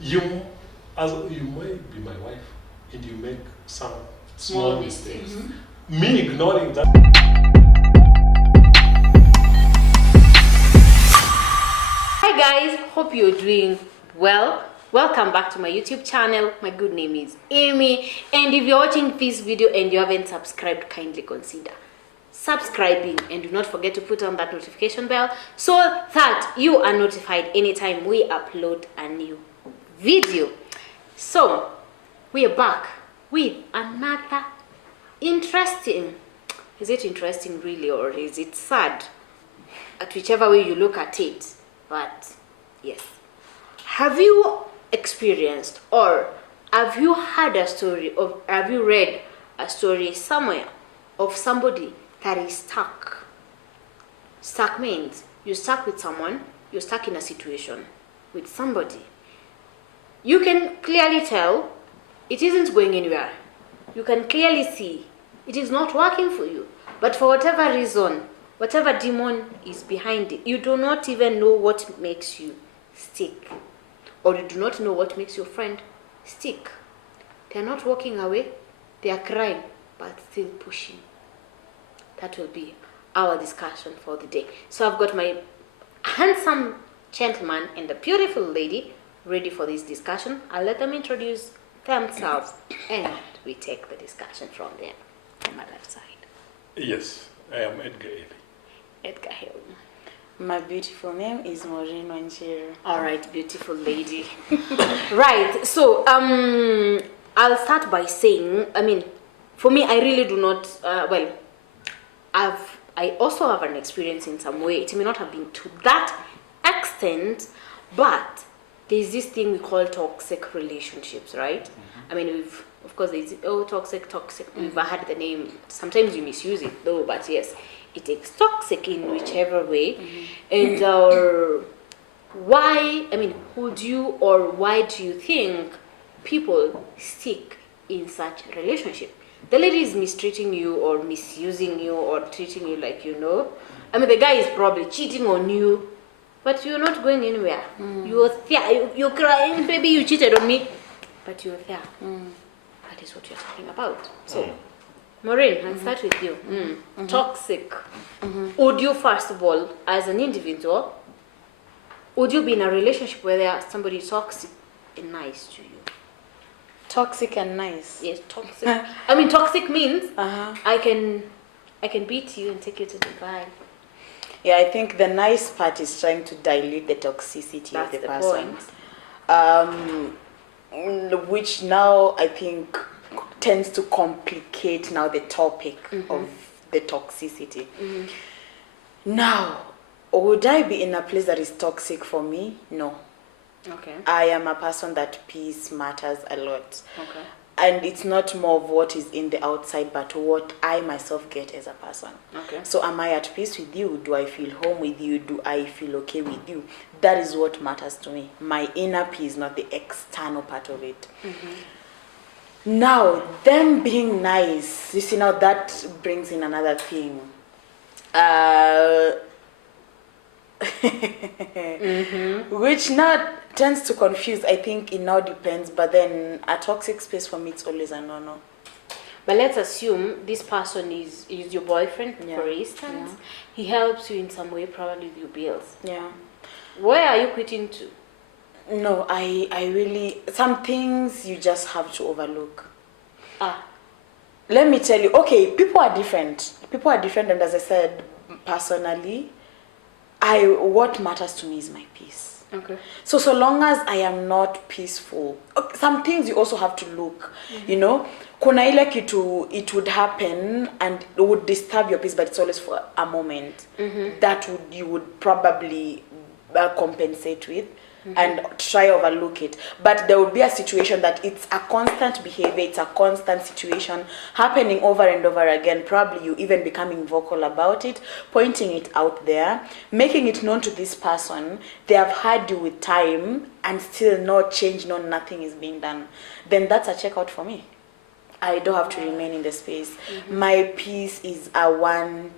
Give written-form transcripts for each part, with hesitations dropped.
you, as you might be my wife, and you make some small mistakes. Me ignoring that. Hi guys, hope you're doing well. Welcome back to my YouTube channel. My good name is Amy, and if you're watching this video and you haven't subscribed, kindly consider subscribing, and do not forget to put on that notification bell so that you are notified anytime we upload a new video. So we are back with another interesting, is it interesting really, or is it sad? At whichever way you look at it. But yes, have you experienced, or have you heard a story, or have you read a story somewhere of somebody that is stuck? Stuck means you're stuck with someone, you're stuck in a situation with somebody. You can clearly tell it isn't going anywhere. You can clearly see it is not working for you. But for whatever reason, whatever demon is behind it, you do not even know what makes you stick. Or you do not know what makes your friend stick. They are not walking away, they are crying, but still pushing. That will be our discussion for the day. So I've got my handsome gentleman and the beautiful lady ready for this discussion. I'll let them introduce themselves and we take the discussion from there. On my left side. Yes, I am Edgar Eli. Edgar Hill. My beautiful name is Maureen Wanjiru. All right, beautiful lady. Right, so I'll start by saying, for me, I really do not, I also have an experience in some way. It may not have been to that extent, but there's this thing we call toxic relationships, right? We've, of course, there's, toxic. We've heard the name. Sometimes you misuse it, though, but yes, it takes toxic in whichever way. And why do you think people stick in such relationship? The lady is mistreating you or misusing you or treating you like the guy is probably cheating on you, but you're not going anywhere. You're there. You're crying, baby, you cheated on me, but you're there. That is what you're talking about. So, Maureen, I'll start with you. Toxic. Would you, first of all, as an individual, would you be in a relationship where there's somebody toxic and nice to you? Toxic and nice. Yes, toxic. Toxic means I can beat you and take you to Dubai. Yeah, I think the nice part is trying to dilute the toxicity That's of the person. Which now I think tends to complicate now the topic of the toxicity. Now, would I be in a place that is toxic for me? No. Okay. I am a person that peace matters a lot. Okay. And it's not more of what is in the outside, but what I myself get as a person. Okay. So am I at peace with you? Do I feel home with you? Do I feel okay with you? That is what matters to me. My inner peace, not the external part of it. Now, them being nice, you see, now that brings in another thing. Which now tends to confuse. I think it now depends, but then a toxic space for me, it's always a no. But let's assume this person is your boyfriend, for instance. He helps you in some way, probably with your bills. Yeah. Where are you quitting to? No, I really, some things you just have to overlook. Let me tell you, okay, people are different, and as I said, personally, what matters to me is my peace. Okay. So long as I am not peaceful, some things you also have to look, kuna ile kitu, it would happen and it would disturb your peace, but it's always for a moment. That you would probably compensate with and try overlook it. But there would be a situation that it's a constant behavior, it's a constant situation happening over and over again. Probably you even becoming vocal about it, pointing it out there, making it known to this person. They have had you with time and still no change, nothing is being done. Then that's a checkout for me. I don't have to remain in the space. My peace is a one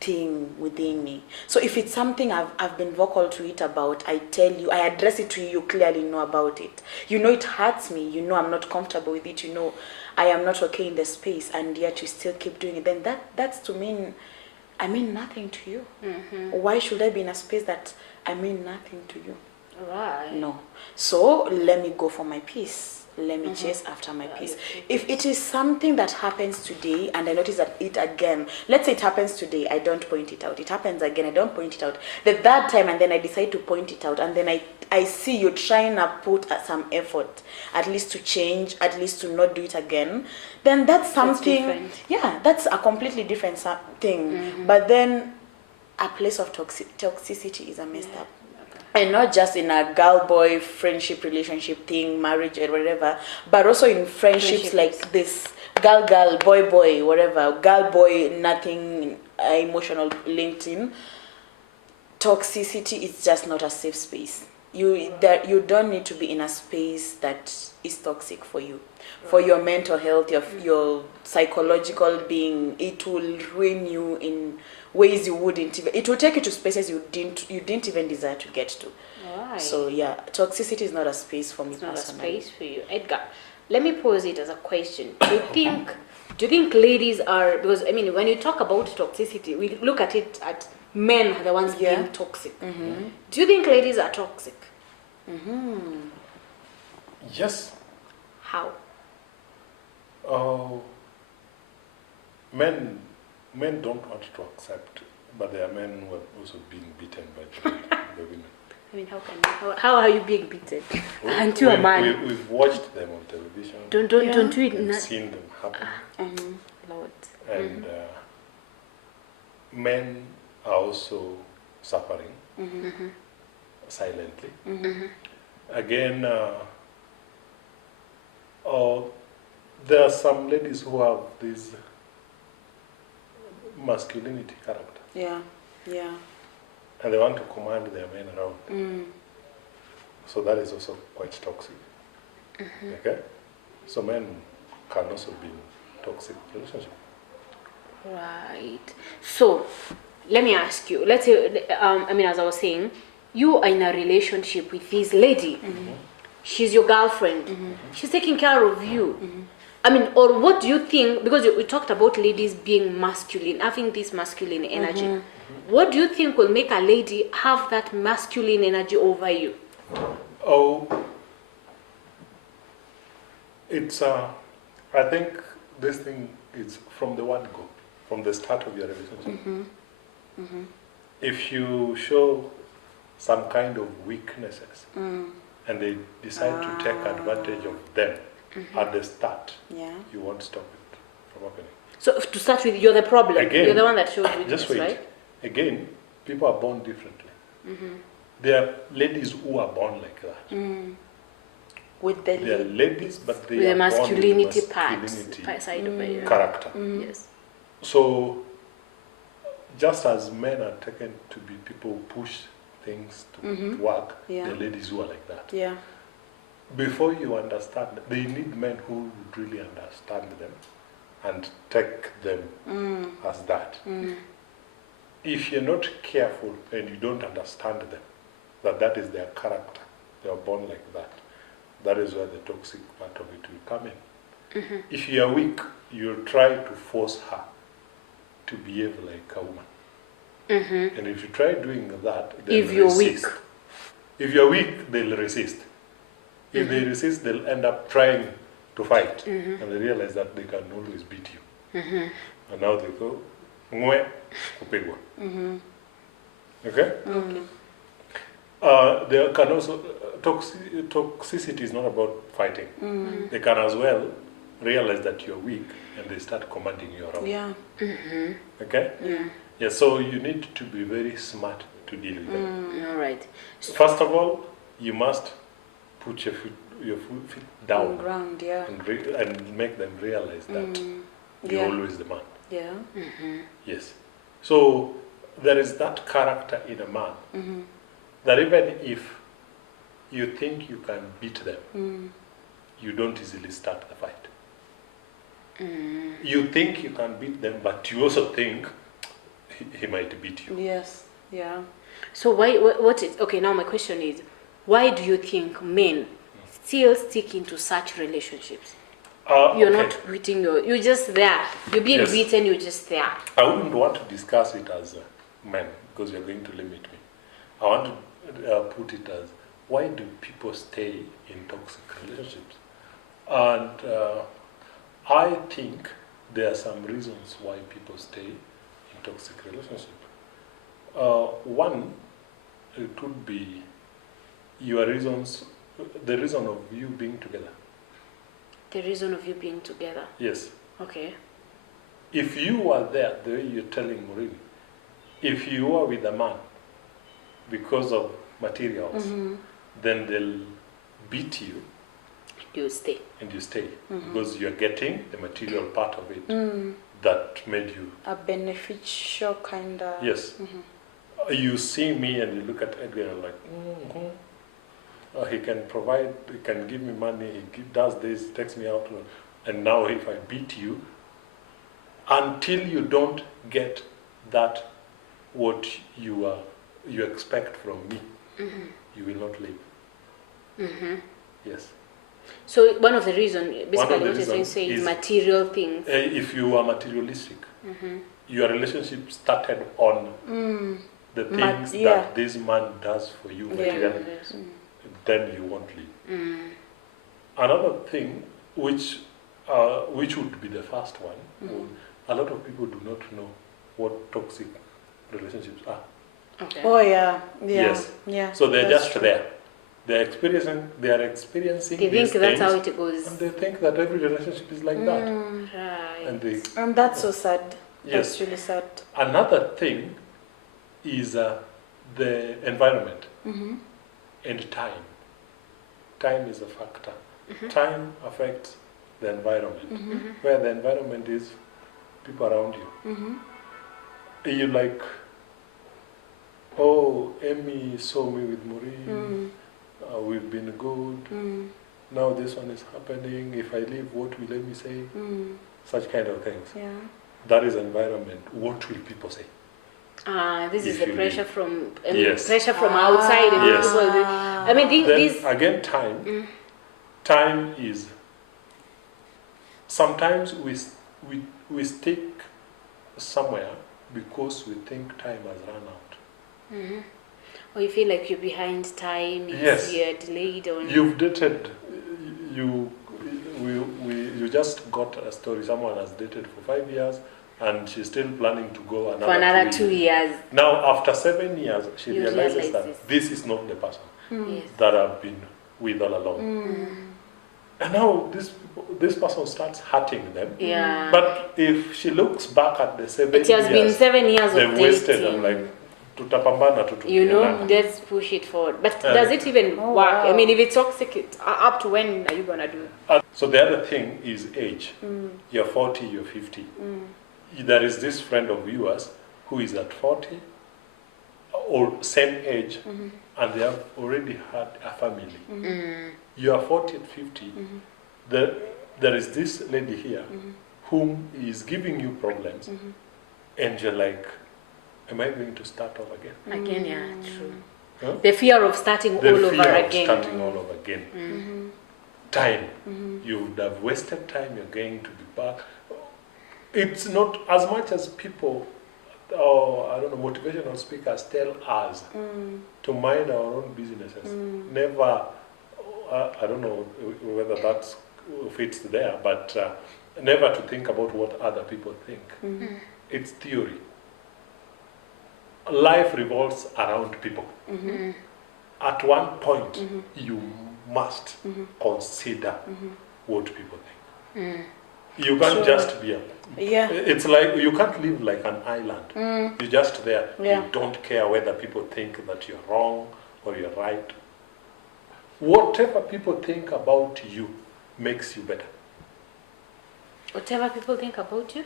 thing within me. So if it's something I've been vocal to it about, I tell you, I address it to you, you clearly know about it. You know it hurts me, you know I'm not comfortable with it, you know I am not okay in the space, and yet you still keep doing it, then that's to mean I mean nothing to you. Why should I be in a space that I mean nothing to you? Right. No. So let me go for my peace. Let me chase after my peace. If it is something that happens today and I notice that it again, let's say it happens today, I don't point it out. It happens again, I don't point it out. The third time, and then I decide to point it out, and then I see you trying to put some effort, at least to change, at least to not do it again, then that's something. That's a completely different thing. But then a place of toxicity is a messed up. And not just in a girl-boy friendship relationship thing, marriage or whatever, but also in friendships like this, girl, boy, whatever, girl-boy, nothing emotional linked in. Toxicity is just not a safe space. You don't need to be in a space that is toxic for you. For your mental health, your psychological being, it will ruin you in ways you wouldn't even. It will take you to spaces you didn't even desire to get to. Right. So yeah, toxicity is not a space for me It's not personally. a space for you. Edgar, let me pose it as a question. Do you think ladies are, because I mean when you talk about toxicity, we look at it at men are the ones being toxic. Do you think ladies are toxic? Yes. How? Men don't want to accept, but there are men who are also being beaten by the women. I mean, how are you being beaten? And to a man. We've watched them on television. Don't do it. We've seen them happen. Lord. And men are also suffering silently. Again, there are some ladies who have this masculinity character. Yeah. And they want to command their men around. So that is also quite toxic. Okay? So men can also be in toxic relationship. Right. So, let me ask you. Let's say, as I was saying, you are in a relationship with this lady. She's your girlfriend. She's taking care of you. Or what do you think, because we talked about ladies being masculine, having this masculine energy. What do you think will make a lady have that masculine energy over you? I think this thing is from the word go, from the start of your relationship. If you show some kind of weaknesses and they decide to take advantage of them at the start, you won't stop it from happening. So to start with, you're the problem. Again, you're the one that showed weakness, just wait. right? Again, people are born differently. There are ladies who are born like that. With They are ladies, but they With are the masculinity born with part, side of it. character. Yes. So, just as men are taken to be people who push things to work, there are ladies who are like that. Yeah. Before you understand, they need men who would really understand them and take them as that. If you're not careful and you don't understand them, that is their character, they are born like that, that is where the toxic part of it will come in. If you are weak, you'll try to force her to behave like a woman. And if you try doing that, they'll If you're resist. weak. If you're weak, they'll resist. If they resist, they'll end up trying to fight. And they realize that they can always beat you. And now they go, mwe, kupigwa. Okay? There can also, toxicity is not about fighting. They can as well realize that you're weak and they start commanding you around. Yeah. Okay? Yeah, so you need to be very smart to deal with them. All right. First of all, you must put your feet down On ground, yeah. and make them realize that you're always the man. Yeah. Yes. So there is that character in a man that even if you think you can beat them, you don't easily start the fight. You think you can beat them, but you also think he might beat you. Yes. Yeah. So why? What is okay? Now my question is, why do you think men still stick into such relationships? You're Okay. not beating you're just there. You're being Yes. beaten. You're just there. I wouldn't want to discuss it as men because you're going to limit me. I want to put it as, why do people stay in toxic relationships? And I think there are some reasons why people stay in toxic relationships. One, it would be your reasons, the reason of you being together. The reason of you being together. Yes. Okay. If you are there, the way you're telling Maureen, if you are with a man because of materials, then they'll beat you You stay. and you stay because you're getting the material part of it that made you. A beneficial kind of. Yes. You see me and you look at Edgar and like, he can provide, he can give me money, does this, takes me out. And now if I beat you, until you don't get that what you expect from me, you will not live. Yes. So one of the reasons, basically, One of the what you're trying to reasons say is is- material things. If you are materialistic, your relationship started on the things yeah. that this man does for you materially, then you won't live. Another thing, which would be the first one, a lot of people do not know what toxic relationships are. Okay. Oh yeah. Yeah. Yes. Yeah. So they're that's just true. there. They are experiencing They these think that's how things, it goes. and they think that every relationship is like that. Right. And they, And that's so sad. Yes. That's really sad. another thing is the environment and time. Time is a factor. Time affects the environment. Where the environment is, people around you. You like, oh, Amy saw me with Maureen. We've been good. Now this one is happening. If I leave, what will Amy say? Such kind of things. Yeah. That is environment. What will people say? This is If the you pressure leave. from Yes. pressure from outside. And Yes. people, I mean, Then these again, time is. Sometimes we stick somewhere because we think time has run out. or you feel like you're behind time. Yes. You're delayed on. You've dated, you just got a story. Someone has dated for 5 years, and she's still planning to go for another 2 years. Now, after 7 years, she You realizes realize that this is not the person Yes. that I've been with all along. And now this person starts hurting them. Yeah. But if she looks back at the 7 It has been years 7 years they've of wasted, dating. I'm like, tutapambana tu You know, tukiendana. let's push it forward. But does it even Oh, work? wow. I mean, if it's toxic, up to when are you gonna do? So the other thing is age. You're 40, you're 50. There is this friend of yours who is at 40 or same age, and they have already had a family. You are 40 and 50. There is this lady here whom is giving you problems, and you're like, am I going to start all again? Again, yeah, true. Huh? The fear of starting The all fear over of again. starting all over again. Time. You would have wasted time, you're going to be back. It's not as much as people, or I don't know, motivational speakers tell us to mind our own businesses. Never, I don't know whether that fits there, but never to think about what other people think. It's theory. Life revolves around people. At one point, you must consider what people think. You can't Sure. just be a. Yeah. It's like you can't live like an island. You're just there. Yeah. You don't care whether people think that you're wrong or you're right. Whatever people think about you makes you better. Whatever people think about you.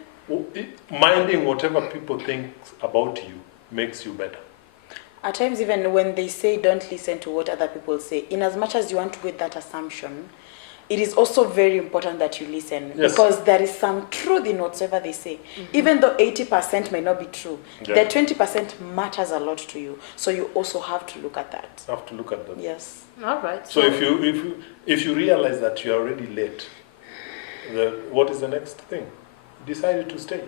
Minding whatever people think about you makes you better. At times, even when they say don't listen to what other people say, in as much as you want to go with that assumption, it is also very important that you listen, Yes. because there is some truth in whatsoever they say. Even though 80% may not be true, Yeah. the 20% matters a lot to you. So you also have to look at that. Have to look at that. Yes. All right. So if you realize that you're already late, what is the next thing? Decided to stay.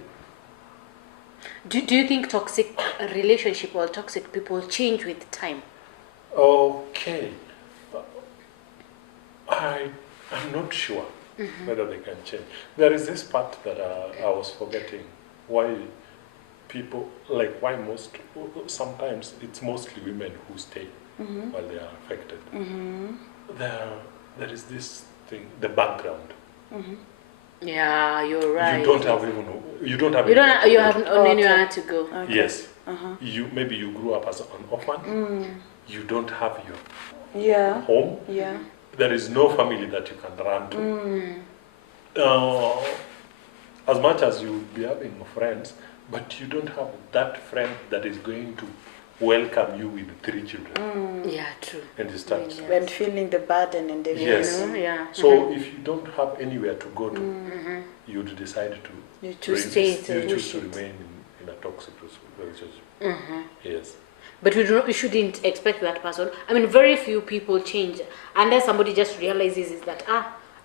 Do you think toxic relationship or toxic people change with time? Okay. I'm not sure whether they can change. There is this part that I was forgetting. Why people, like why sometimes it's mostly women who stay while they are affected. There is this thing, the background. Yeah, you're right. You don't have anywhere to go. Okay. Yes. Maybe you grew up as an orphan. You don't have your home. Yeah. There is no family that you can run to. As much as you will be having friends, but you don't have that friend that is going to welcome you with 3 children. Yeah, true. And you start. Yeah. When feeling the burden and everything. Yes. You know, yeah. So if you don't have anywhere to go to, you would decide to You choose stay. choose to remain in a toxic relationship. Yes. But we shouldn't expect that person. I mean, very few people change unless somebody just realizes is that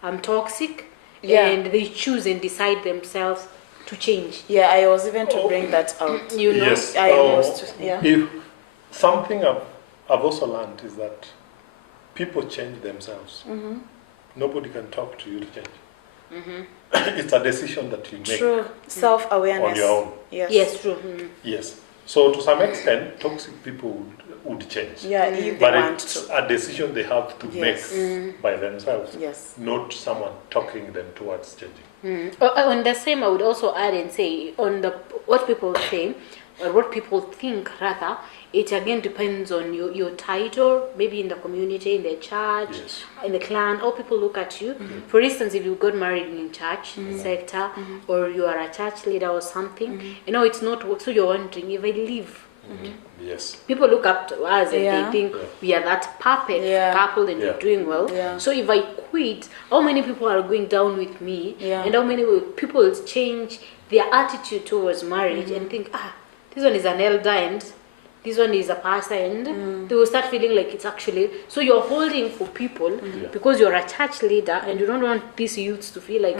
I'm toxic, and they choose and decide themselves to change. Yeah, I was even to bring that out. You know. Yes. I almost, yeah. If something I've also learned is that people change themselves. Nobody can talk to you to change. It's a decision that you make True. Self-awareness. on your own. Yes. Yes, true. Yes. So to some extent, toxic people would change. Yeah, if they But want it's to. a decision they have to Yes. make by themselves, Yes. not someone talking them towards changing. On the same, I would also add and say on what people say or what people think rather. It again depends on your title, maybe in the community, in the church, Yes. in the clan, how people look at you. For instance, if you got married in church sector, or you are a church leader or something, you know, it's not what, so you're wondering, if I leave, Yes. people look up to us and Yeah. they think we are that perfect Yeah. couple and Yeah. we're doing well. Yeah. So if I quit, how many people are going down with me? Yeah. And how many people will change their attitude towards marriage and think, this one is an elder and this one is a pastor, and they will start feeling like it's actually, so you're holding for people because you're a church leader and you don't want these youths to feel like,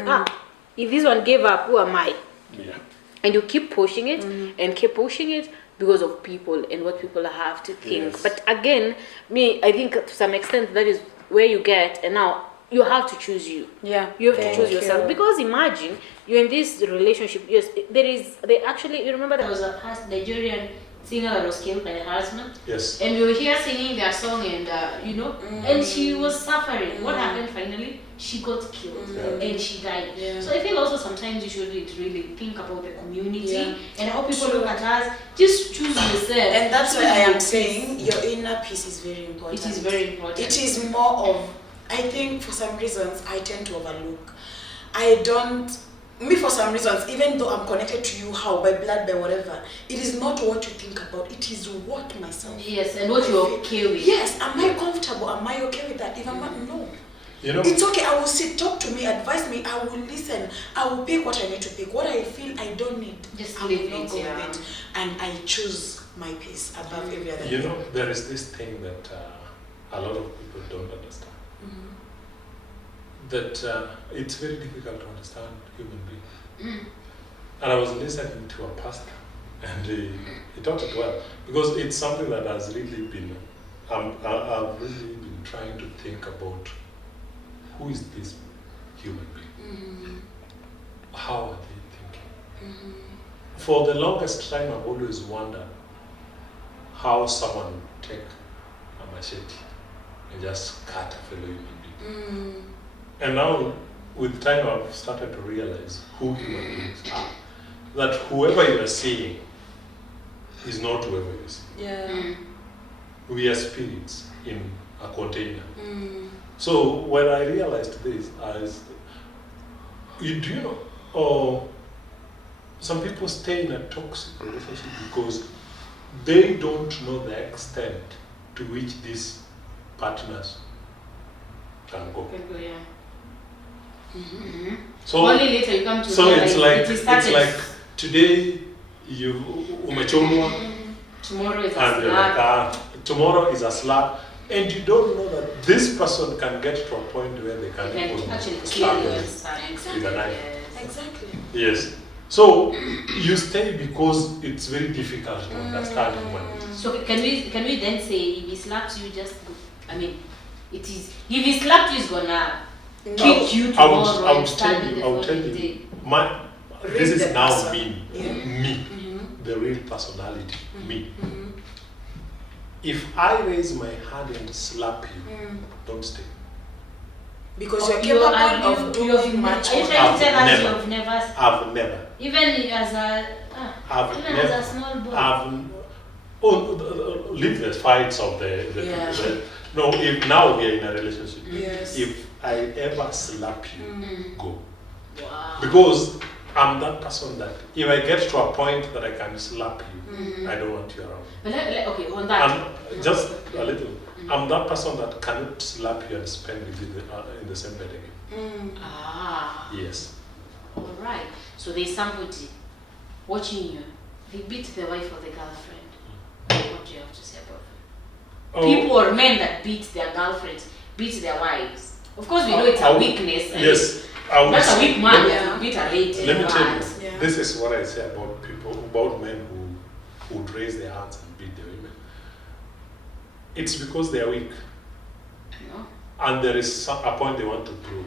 if this one gave up, who am I? Yeah. And you keep pushing it and keep pushing it because of people and what people have to think. Yes. But again, I think to some extent that is where you get, and now you have to choose you. Yeah. You have to Thank choose yourself, you. because imagine you're in this relationship. Yes, you remember there was a past Nigerian singer that was killed by her husband, Yes. and we were here singing their song, and and she was suffering. What happened finally? She got killed and she died. Yeah. So I feel also sometimes you should really think about the community Yeah. and how people True. look at us. Just choose yourself. And that's why Choose I your am peace. saying your inner peace is very important. It is very important. It is more of, I think for some reasons, I tend to overlook. For some reasons, even though I'm connected to you, how, by blood, by whatever, it is not what you think about, it is what myself. Yes, and what you're okay with. Yes, am I comfortable? Am I okay with that? If I'm not, no. You know, It's okay, I will sit, talk to me, advise me, I will listen, I will pick what I need to pick. What I feel I don't need, Just I will leave not it, go yeah. with it. And I choose my peace above every other you thing. know, there is this thing that a lot of people don't understand. That it's very difficult to understand human beings. And I was listening to a pastor, and he talked it well, because it's something that has really been, I've really been trying to think about, who is this human being? How are they thinking? For the longest time, I've always wondered how someone would take a machete and just cut a fellow human being. And now, with time, I've started to realize who human beings are. That whoever you are seeing is not whoever you see. Yeah. We are spirits in a container. So when I realized this, do you know, some people stay in a toxic relationship because they don't know the extent to which these partners can go. Yeah. So Only later you come to so realize it's like it is started. today you umechomwa Tomorrow is a and you're like, slap. tomorrow is a slap, and you don't know that this person can get to a point where they can And even actually stab kill you your son. with a knife. Yes. Exactly. Yes. So you stay because it's very difficult to understand human beings. So can we then say if he slaps you, just go? I mean, it is if he slapped you, he's gonna kick you I tomorrow would and stab tell you you, the I would tell following you, day. this Read is the now person. me, Yeah. me, the real personality, me. If I raise my hand and slap you, don't stay. Because you're You are- capable of you- doing much Are you more. trying to tell us Never. you've never, I've never, even as a, I've even never, as a small boy? leave the fights of the Yeah. no, if now we are in a relationship, Yes. if I ever slap you, go. Wow. Because I'm that person that if I get to a point that I can slap you, I don't want you around. But okay, on that. I'm just a little. I'm that person that cannot slap you and spend with you in the same bed again. Yes. All right. So there's somebody watching you. They beat the wife or the girlfriend. What do you have to say about it? Oh, People or men that beat their girlfriends, beat their wives. Of course, we know it's a weakness. and Yes. I would That's a say- weak man Yeah. to beat a lady. Let me tell you, but- Yeah. this is what I say about people, about men who would raise their hands and beat their women. It's because they are weak, You know? and there is a point they want to prove.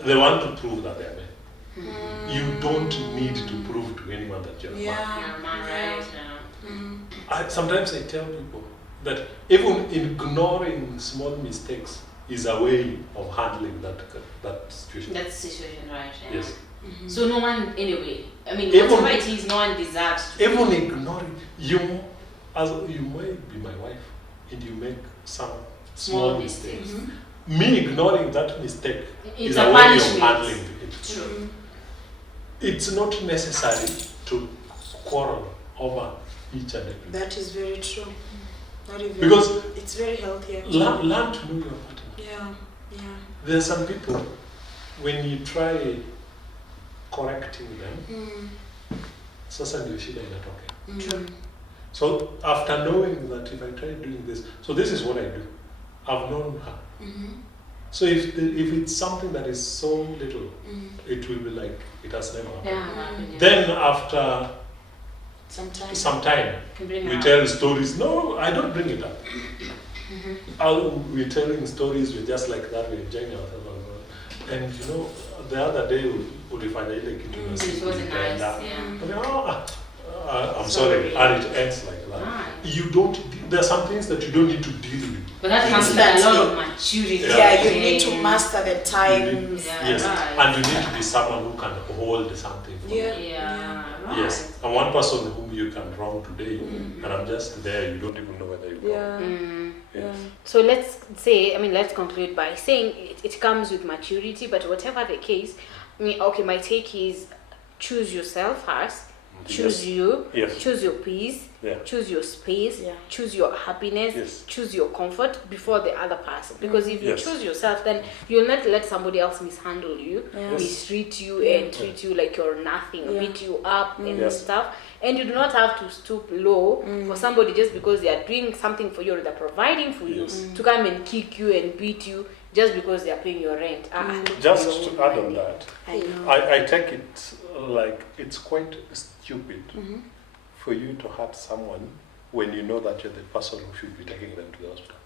They want to prove that they are men. You don't need to prove to anyone that you're a man. Yeah. You're a man, right? Yeah. Sometimes I tell people that even ignoring small mistakes is a way of handling that situation. That's the situation, right? Yeah. Yes. So no one, anyway. I mean, Even- whatever it is, no one deserves to. Even ignoring you, as you might be my wife, and you make some small mistakes. Me ignoring that mistake It's is a a way of punishment. handling it. True. It's not necessary to quarrel over each and every. That is very true. That is very, Because it's very healthy. actually. learn to know your partner. Yeah. Yeah. There are some people, when you try correcting them, sasa ndio shida inatokea. True. So after knowing that if I try doing this, so this is what I do. I've known her. So if it's something that is so little, it will be like it has never happened. Yeah. Then after Sometimes. some time, Can bring we her tell stories. No, I don't bring it up. We're telling stories. We're just like that. We're enjoying ourselves. And you know, the other day ulifanya ile kitu na It siku wasn't nice. ikaenda. Yeah. I'm sorry, and it ends like that. Right. You don't. There are some things that you don't need to deal with. But that comes with a lot of maturity. Yeah, you need to master the You need- times. Yeah. yes, right. and you need to be someone who can hold something. For Yeah. you. Yeah. Right. Yes, and one person whom you can wrong today, and I'm just there. You don't even know whether you wrong. Mm. Yes. So let's conclude by saying it comes with maturity, but whatever the case, I mean, okay, my take is choose yourself first, choose Yes. you, Yes. choose your peace, Yeah. choose your space, Yeah. choose your happiness, Yes. choose your comfort before the other person. Because if you Yes. choose yourself, then you'll not let somebody else mishandle you, Yeah. Yes. mistreat you, and treat you like you're nothing, Yeah. beat you up and Yes. stuff. And you do not have to stoop low for somebody just because they are doing something for you or they're providing for you Yes. to come and kick you and beat you just because they are paying your rent. Just to add on that, I know. I take it like it's quite stupid for you to hurt someone when you know that you're the person who should be taking them to the hospital.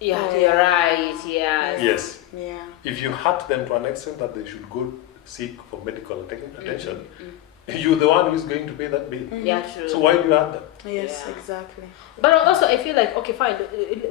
Yeah, Oh, you're right. Yeah. Yes. Yeah. If you hurt them to an extent that they should go seek for medical attention, you're the one who's going to pay that bill. Yeah, true. So why do you hurt them? Yes, Yeah. exactly. But also, I feel like, okay, fine,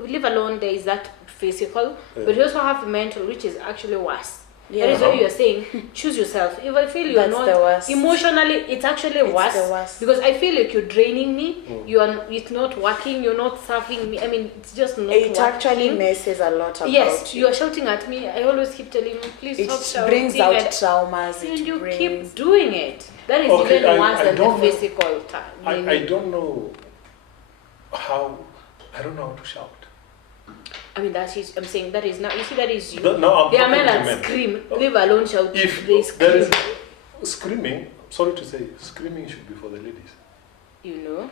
live alone, there is that physical, but you also have mental, which is actually worse. Yeah. That is why you're saying, choose yourself. If I feel you're That's not the worst. emotionally, it's actually It's worse. the worst. Because I feel like you're draining me. It's not working. You're not serving me. I mean, it's just not It working. actually messes a lot about Yes, you. you are shouting at me. I always keep telling you, please stop It shouting. brings out and- traumas. and It you brings. keep doing it. That is Okay, even I worse than the don't know. physical time. I don't know how to shout. I mean, that is. I'm saying that is not. You see, that is you. No, I'm There are talking men to that men. scream. Leave alone shout. If They there scream. is screaming, sorry to say, screaming should be for the ladies. You know.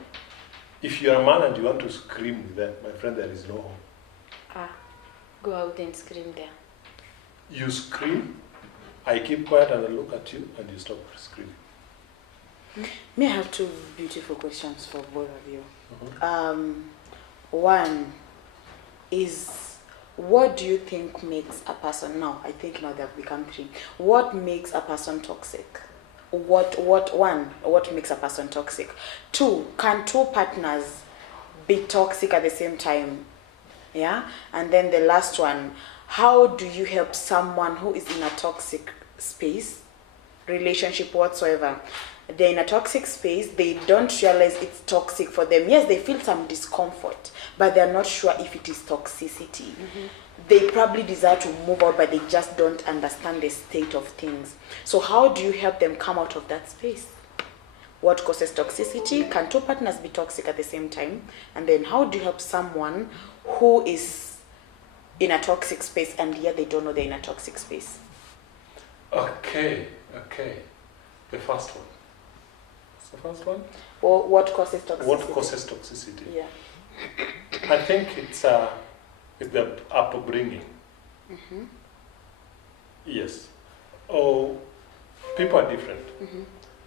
If you're a man and you want to scream with them, my friend, there is no home. Go out and scream there. You scream, I keep quiet and I look at you, and you stop screaming. May I have two beautiful questions for both of you? Mhm. One is, what do you think makes a person, now I think now they've become three, what makes a person toxic? What makes a person toxic? Two, can two partners be toxic at the same time? Yeah. And then the last one, how do you help someone who is in a toxic space, relationship whatsoever? They're in a toxic space, they don't realize it's toxic for them. Yes, they feel some discomfort, but they're not sure if it is toxicity. They probably desire to move out, but they just don't understand the state of things. So how do you help them come out of that space? What causes toxicity? Can two partners be toxic at the same time? And then how do you help someone who is in a toxic space and yet they don't know they're in a toxic space? Okay. The first one. What's the first one? Or what causes toxicity? What causes toxicity? Yeah. I think it's the upbringing. Yes. Oh, people are different.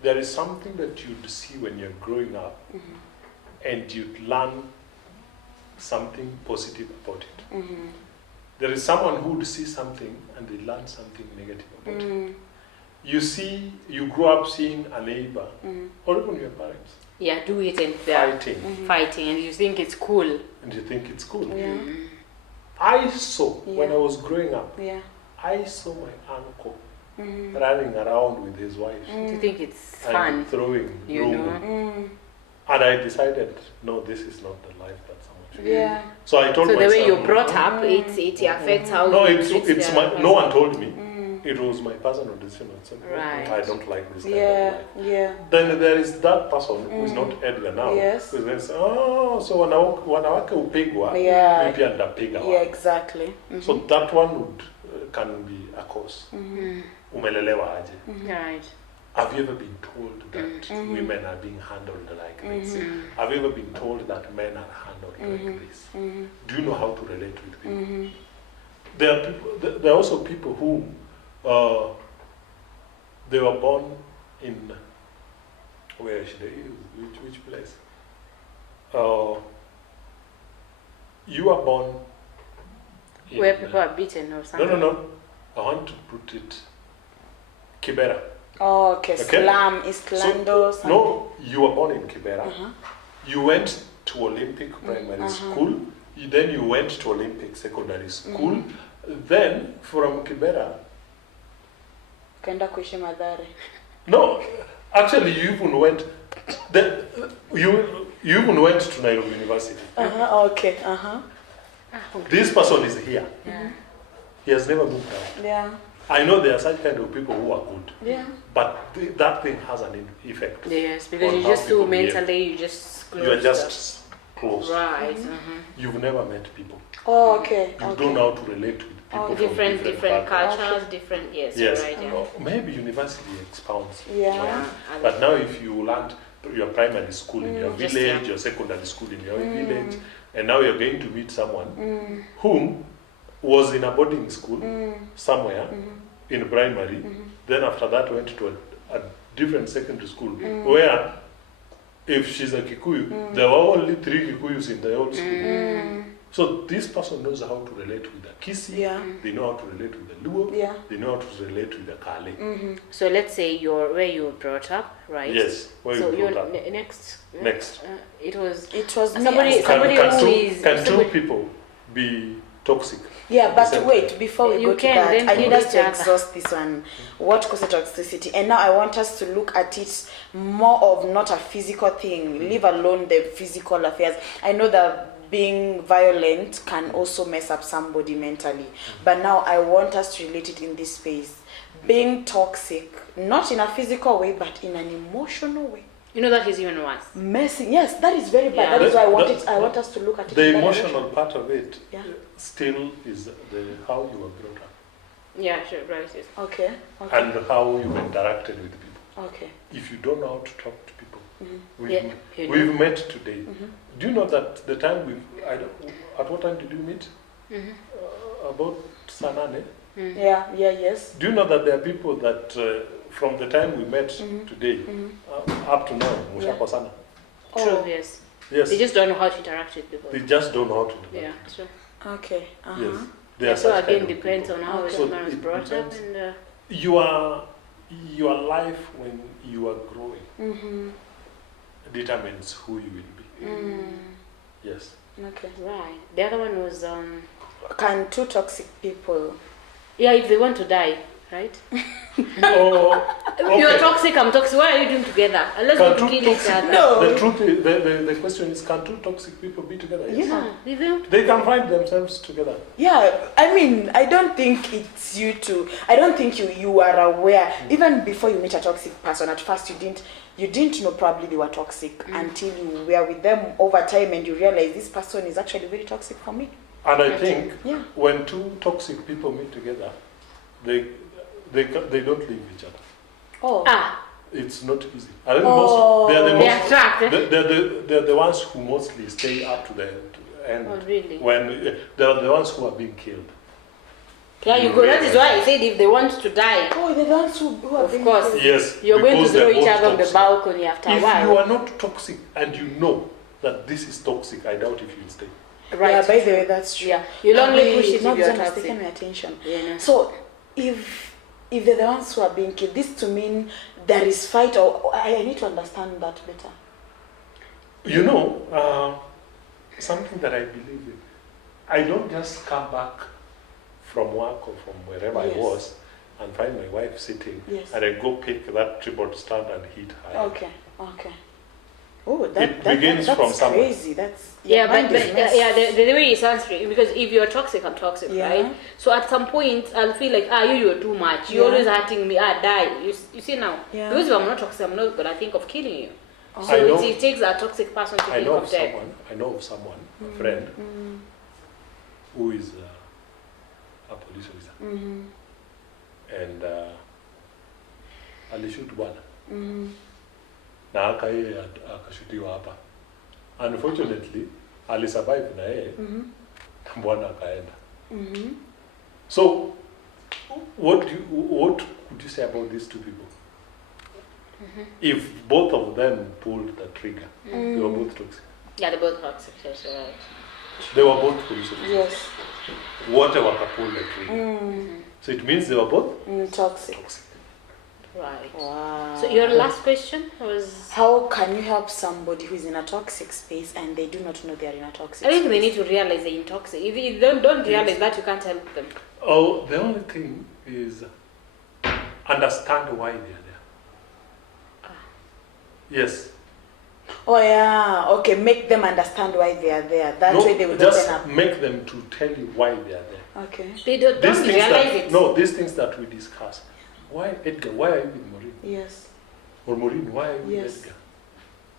There is something that you'd see when you're growing up, and you'd learn something positive about it. There is someone who would see something and they learn something negative about it. You grow up seeing a neighbor, or even your parents, Yeah, do it and they're fighting, fighting, and you think it's cool. and you think it's cool. Yeah. I saw, when Yeah. I was growing up, Yeah. I saw my uncle running around with his wife You think it's and fun. throwing You room. know. And I decided, no, this is not the life that someone should live. Yeah. So I told So the myself, way you're brought up, it affects how no, you it's treat my, the no one person. told me. It was my personal decision. I said, Right. I don't like this kind Yeah. of life. Yeah. Then there is that person who is not Edgar now. Yes. Who then say, so wanawake upigwa, Yeah. maybe ndapiga Yeah, wao. exactly. So that one would can be a cause. Umelelewa aje. Right. Have you ever been told that women are being handled like this? Have you ever been told that men are handled like this? Do you know how to relate with people? There are people. There are also people who they were born in, where should I use? Which place? You were born in, Where people are beaten or something. No. I want to put it Kibera. Oh, okay. Okay. Slam, Islando, something. No, you were born in Kibera. You went to Olympic primary school. Then you went to Olympic secondary school. Then from Kibera, Kenda kuishi Mathare. no, actually you even went. You even went to Nairobi University. Okay. This person is here. He has never moved out. Yeah. I know there are such kind of people who are good, Yeah. but that thing has an effect. Yes, because on you how just people too behave. mentally, you just close You are stuff. just close. Right. You've never met people. Oh, okay. You Okay. don't know how to relate with people from Different backgrounds. cultures, different. Yes, Yes. you're right. Yeah. Oh, maybe university expounds. Yeah. Yeah. But now if you learned your primary school in your Just, village, yeah. your secondary school in your village, and now you're going to meet someone whom was in a boarding school somewhere in primary, then after that went to a different secondary school where if she's a Kikuyu, there were only 3 Kikuyus in the whole school. So this person knows how to relate with the Kisi, Yeah. they know how to relate with the Luo, Yeah. they know how to relate with the Kale. So let's say you're where you were brought up, right? Yes, where So you you're brought up. next. Next. It was It was me somebody. asking- Somebody Can who two, is. can two somebody- people be toxic? Yeah, but Exactly. wait, before we You go to can, that, then I need kill us each to other. exhaust this one. What causes toxicity? And now I want us to look at it more of not a physical thing, leave alone the physical affairs. I know that being violent can also mess up somebody mentally, but now I want us to relate it in this space. Being toxic, not in a physical way, but in an emotional way. You know that is even worse. Messing, yes, that is very bad. Yeah. That is why I The- want us to look at it. The in that emotional direction. part of it Yeah. still is how you were brought up Yeah, sure, right. Yes. Okay. Okay. and how you interacted with people. Okay. If you don't know how to talk to people, Mm-hmm. we've, Yeah, you we've met today. Do you know that the time at what time did you meet? About Sanane. Yeah. Yeah. Yes. Do you know that there are people that from the time we met today up to now, mushakosana? True, Oh. yes. Yes, They just don't know how to interact with people. they just don't know how to do Yeah, that. true. Okay. Uh-huh. Yes, they Yeah, are so such again, kind of depends people. on how Okay. a man was So it brought up depends. and. Your life when you are growing Mm-hmm. determines who you will be. Yes. Okay. Right. The other one was Can two toxic people? yeah, if they want to die, right? Oh, If you're okay. toxic, I'm toxic. What are you doing together? Unless Can we two kill each toxic- other. No. The truth is, the question is, can two toxic people be together? Yes. Yeah. They don't. They can find themselves together. Yeah, I mean, I don't think it's you two. I don't think you are aware. Even before you meet a toxic person, at first you didn't know probably they were toxic until you were with them over time and you realize this person is actually very toxic for me. And I think Yeah. when two toxic people meet together, they don't leave each other. Oh. Ah, It's not easy. I think Oh. they're the they most attract. Eh? they're the ones who mostly stay up to the end. Oh, really? When they're the ones who are being killed. Yeah, you go. That is why I said if they want to die, Oh, the ones who are of being course, killed. Yes, you're going to because throw they're each both other on the toxic. balcony after a If while. you are not toxic and you know that this is toxic, I doubt if you'll stay. Right. Yeah, by the way, that's true. Yeah, you'll only push it Not if you're just toxic. taking my attention. Yeah, no. So, if they're the ones who are being killed, this to mean there is fight, or I need to understand that better. You know, something that I believe in. I don't just come back from work or from wherever Yes. I was and find my wife sitting Yes. and I go pick that tripod stand and hit her. Okay, okay. Oh, It begins that's from somewhere. crazy. That's Yeah, your but, mind is but messed. yeah, the way it sounds straight, because if you're toxic, I'm toxic, Yeah. right? So at some point, I'll feel like, you're too much. You're Yeah. always hurting me. Die. You see now? Yeah. Because if I'm not toxic, I'm not gonna think of killing you. Oh. So I know. it takes a toxic person to I think know of of death. someone, a friend, who is a police officer. And alishoot bwana. Na aka yeye akashutiwa hapa. Unfortunately, alisurvive na yeye. Na bwana akaenda. So, what could you say about these two people? If both of them pulled the trigger, they were both toxic. Yeah, they're both toxic. Yes, you're right. They were both police officers. Yes. Wote wakapull the trigger. So it means they were both Toxic. toxic. Right. Wow. So your last question was. How can you help somebody who is in a toxic space and they do not know they are in a toxic I think they space? need to realize they're toxic. If you don't realize that, you can't help them. Oh, the only thing is understand why they are there. Yes. Oh yeah. Okay, make them understand why they are there. That way they will just open up. make them to tell you why they are there. Okay. They don't These things realize that, it. no, these things that we discuss. Why Edgar? Why are you with Maureen? Yes. Or Maureen, why are you with Yes. Edgar?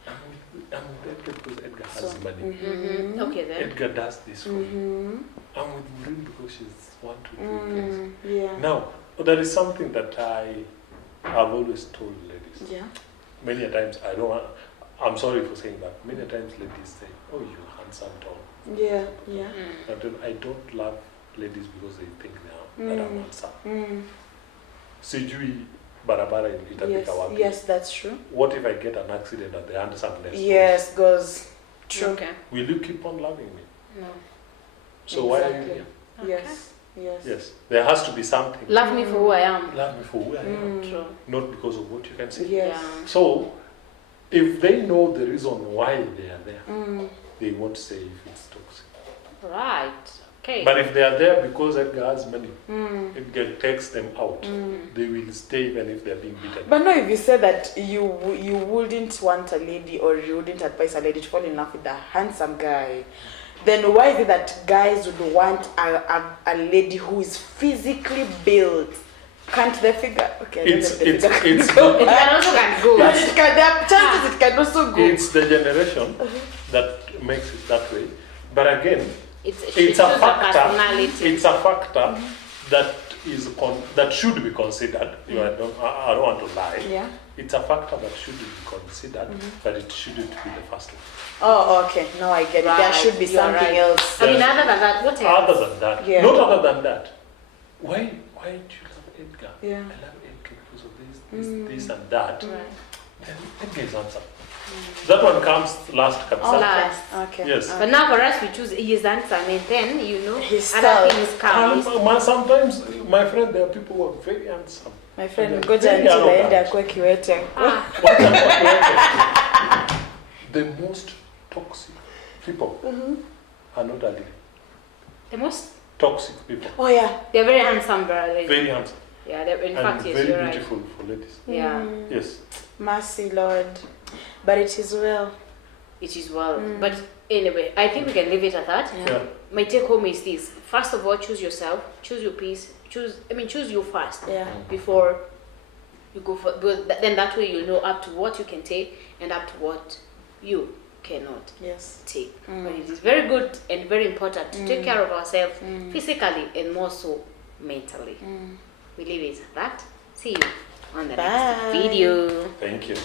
I'm with Edgar because Edgar has So, money. Mm-hmm. Okay then. Edgar does this for me. I'm with Maureen because she's 1, 2, 3 things. Yeah. Now, there is something that I have always told ladies. Yeah. Many a times, I'm sorry for saying that. Many a times ladies say, oh, you're handsome, tall. Yeah. Yeah. But then I don't love ladies because they think now that I'm handsome. Sijui barabara Yes. itapika wapi. Yes, that's true. What if I get an accident and the handsomeness? Yes, goes. True. Okay. Will you keep on loving me? No. So why are you Exactly. here? Yes. Yes. Yes. There has to be something. Love me for who I am. Love me for who I am, True. not because of what you can see. Yes. Yeah. So, if they know the reason why they are there, they won't say if it's toxic. Right. Okay. But if they are there because Edgar has money, Edgar takes them out, they will stay even if they're being beaten. But no, if you say that you wouldn't want a lady or you wouldn't advise a lady to fall in love with a handsome guy, then why is it that guys would want a lady who is physically built Can't they figure? Okay, I don't It's know if they it's figure it's can go. It can also can go. But it can, there are chances it can also go. it's the generation that makes it that way. But again, It's it's a factor. personality. It's a factor that is that should be considered. You know, I don't want to lie. Yeah. It's a factor that should be considered, but it shouldn't be the first one. Oh, okay. Now I get it. There Right, should be you're something right. else. I mean, other than that, what else? Other than that, Yeah. not other than that. Why do you love Edgar? Yeah. I love Edgar because of this and that. Right. Then Edgar is answer. That one comes last, Oh, kabisa. Last. Okay. Yes. But now for us, we choose his answer, and then, you know, His other style. things come. Sometimes, my friend, there are people who are very handsome. My friend, And ngoja very until arrogant. aende akue kiwete. Ah, The most toxic people are not ugly. the most, Toxic people. Oh yeah. they're very handsome, like, Very handsome. yeah, in And fact, yes, very you're right. beautiful for ladies. Yeah, Yes. Mercy, Lord. But it is well. it is well. But anyway, I think we can leave it at that. Yeah. My take home is this: first of all, choose yourself, choose your peace, choose you first Yeah. before you go for. But then that way you'll know up to what you can take and up to what you cannot Yes. take. But it is very good and very important to take care of ourselves physically and more so mentally. We leave it at that. See you on the Bye. next video. Thank you.